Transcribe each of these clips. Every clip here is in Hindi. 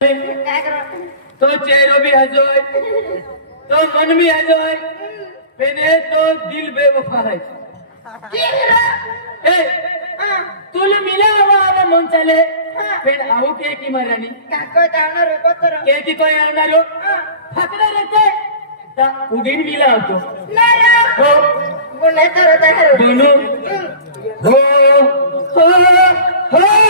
તો ચહેરો ભી હજોય તો મન ભી હજોય પેને તો દિલ બેવફા હે એ તુલ મિલા હવા હવે મન ચાલે પેન આવું કે કી મારાની કાકો તાણો રોકો તો કે કી કોઈ આવનારો ફકરા રતે તા ઉડીન મિલા આવતો ના ના હો બોલે તો રતા હરો બોલો હો હો હો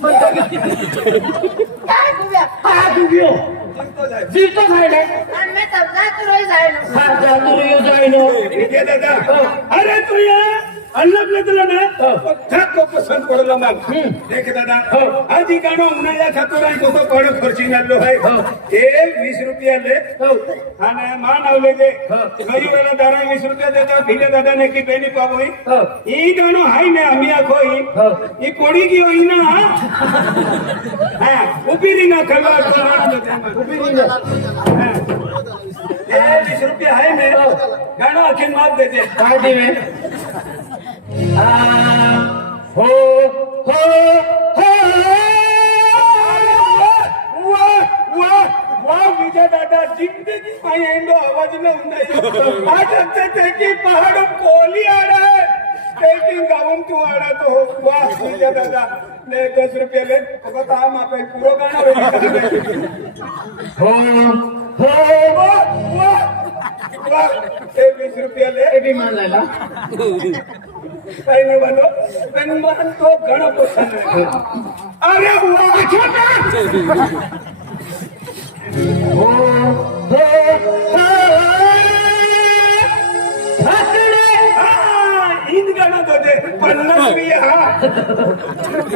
काय दुव्या जाए दुव्यो जितो झाले आणि मी समजा तुरोय जायलो हा जा तुरोय! जायलो अरे तुया ಅಲ್ಲದ್ಲದಲ್ಲೇ ಪಕ್ಕಕ್ಕೆ ಪಸಂದ್ ಕೊಡಲ್ಲ ಮ್ಯಾಮ್ ಏಕೆ ದಾದಾ ಆದಿ ಕಾಣೋ ಉನ್ನಯ ಚತುರಾಯ ಕೊತ ಕೋಡ ಖರ್ಚಿನ ಅಲ್ಲೋ ಹೈ ಏ 20 ರೂಪಾಯಿ ಅಲ್ಲೇ અને માન રૂપિયા દેતા ને અમિયા કોઈ ઈ દેજે કાઢી મે విజయదాదా జిందగీ పై ఏందో అవధిలో ఉన్నాయి అదంతా తెగి పహాడం కోలి ఆడా टेकिंग गाउन तू आड़ा तो वाह विजय दादा ले दस रुपये ले तो बता माँ पे पूरा गाना हो हो वाह वाह वाह बीस रुपये ले भी मान लेना એનો બધો હનુમાન તો ઘણો પસંદ અરે વાહ છો ઓ હે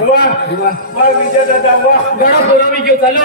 વાહ વાહ વાહ વિજય દાદા વાહ ઘણો પુરાવી ગયો ચાલો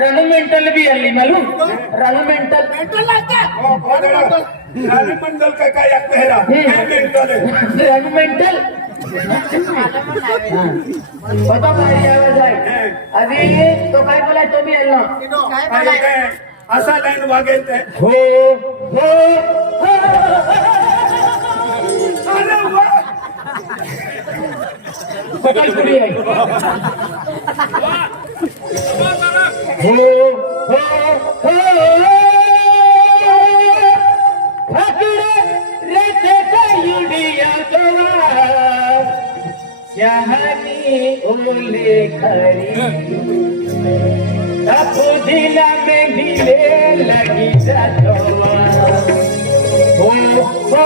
रणू मेंटल बी आली मालूम? रणू मेंटल रानी मंडल का काय पहरा? मैं मेंटल रणू मेंटल होता भारी आवाज़ आहे आधी तो काय बोलाय तो बी आला। काय बोलाय काय असा लाईन वागेल ते हो हो हो। अरे वाह सकाळ पुढे आहे हो हो हो ठाकरे रेते युडिया गोवा शहानी ओले खरी तपो दिला में भिले लगी जातो हो हो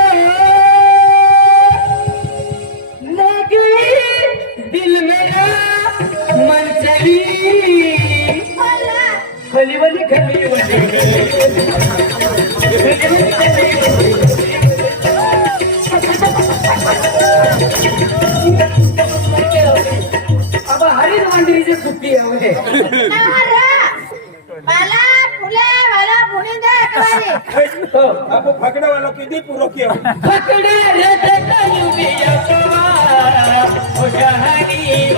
मनचली खलीवली खलीवली खलीवली खलीवली मांडरीचे सुट्टी आहे मला फुले मला फुले दे आप फकडे वाला किती पुरो किया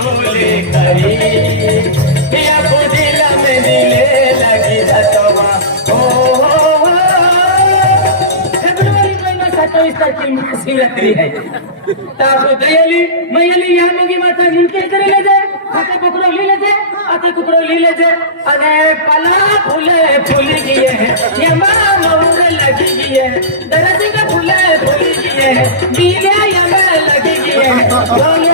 ओले करी पिया को दिल में दिले लगी दतवा ओ हो हो फेब्रुवारी महिना सत्तावीस तारखेला महाशिवरात्री आहे ताबो दयाली मैली या मगी माता मुनके करे ले जाए हाथे कुकड़ो ली ले जाए हाथे कुकड़ो ली ले जाए अरे पला फूले फूल गए हैं ये माँ मोर लगी गई है दरद का फूले फूल गए हैं बीलिया यमा लगी गई है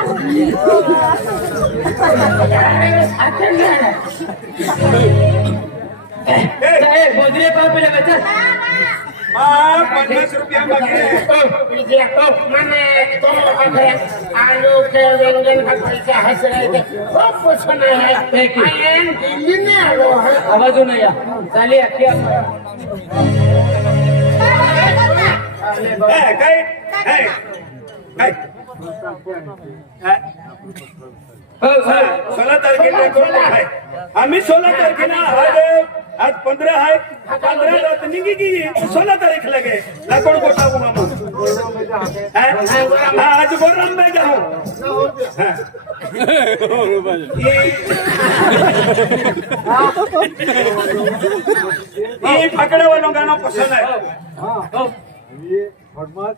गोदरे पाव पहिले बचा पन्नास रुपया आलू के व्यंजन का पैसा हंस रहे थे खूब पसंद है आई एम काय काय काय सोळा तारखेला कोण आहे? आम्ही सोळा तारखेला आज आज पंधरा आहे. पंधरा निघी की? सोळा तारीख लगे लाकोड मामा हा? आज गोराम बाई जाऊ ये पकड़े वालों गाना पसंद है. ये फरमात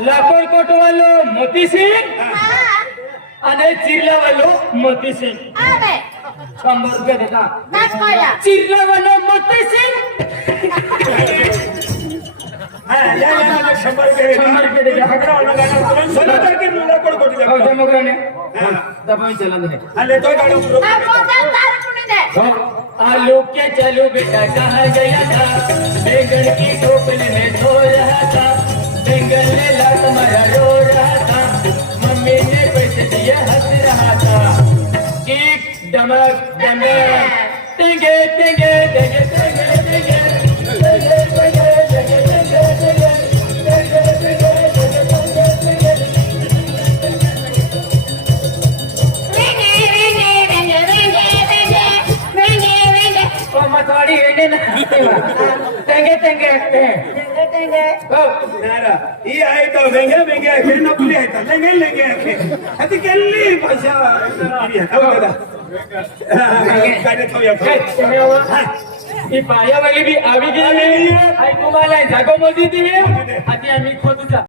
લાકડ કોટ વાલો મોતીસિંહ અને ચીરલા વાલો મોતીસિંહ શંભર રૂપિયા દેતા ચીરલા વાલો મોતીસિંહ દબાવી ચાલે आलू के चलू बेटा कहा गया था? बैंगन की टोकल में धो रहा था। बैंगन ने लात मारा रो रहा था। मम्मी ने पैसे दिया, हंस रहा था। एक डमक डमक। तेंगे तेंगे तेंगे देखते हैं अब नारा ये आई तो महंगे महंगे फिर नौकरी है तले नहीं लेंगे फिर अति कल्ली भाषा अब कदा કાલે તો એ પાયા વાળી બી આવી ગઈ આઈ કુમાલા જાગો મોજી દીએ આજે આમી ખોદું